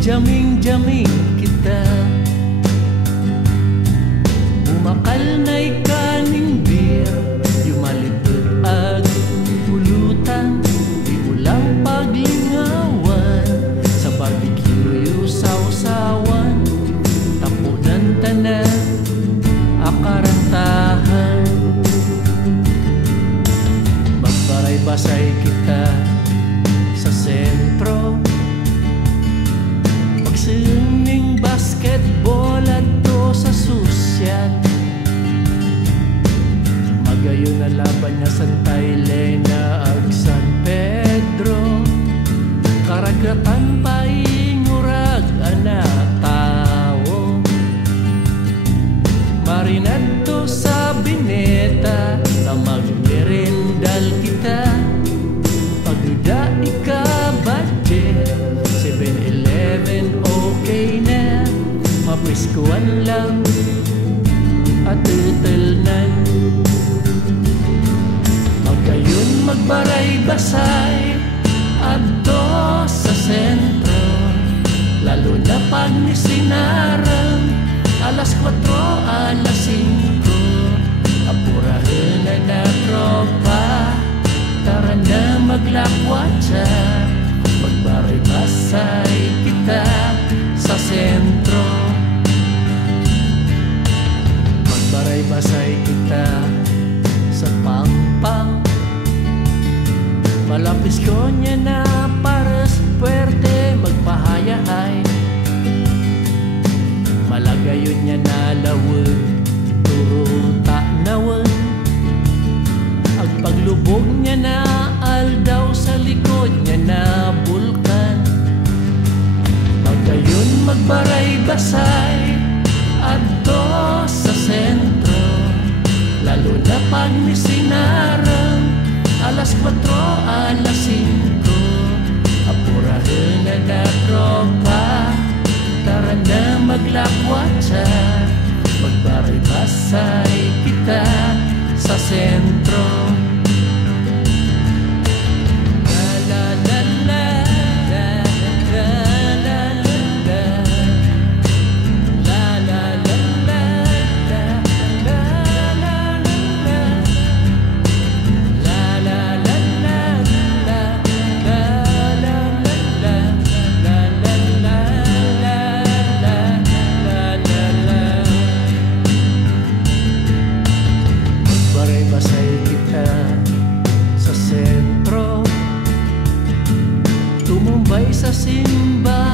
Jaming-jaming kita, bumakal na'y kaning beer, yumalipot ag pulutan, di ulang paglingawan, sa barbecue yu sausawan, tapunan tanan akarantahan. Magbaray-basay kita sa sentro, magsining basketball ato sa sosyal, magayon na laban na San Elena ag San Pedro, karagatan paingurag ana tao, marinadto sa bineta na magmerendal kita, pagduda ika budget 7-Eleven okay na, mapiskuan lang at tutelnan. Magayon magbaray-basay adto sa sentro, lalo na pag nisinarang alas 4, alas 5, apurahin na tropa, tara na maglakwatsa, magbaray-basay kita sa sentro. Magbaray-basay kita sa Pangpang, malapis ko niya na pares puwerte magpahayahay, malagayon niya na lawag turo taknawan, ag paglubog niya na aldaw sa likod niya na bulkan. Magayon magbaray-basay adto sa sentro, lalo na pag nisinarang alas 4, alas 5, apurahin na tropa, tara na maglakwatsa, magbaray-basay kita sa sentro. Magbaray-basay kita sa sentro, tumumbay sa simbahan,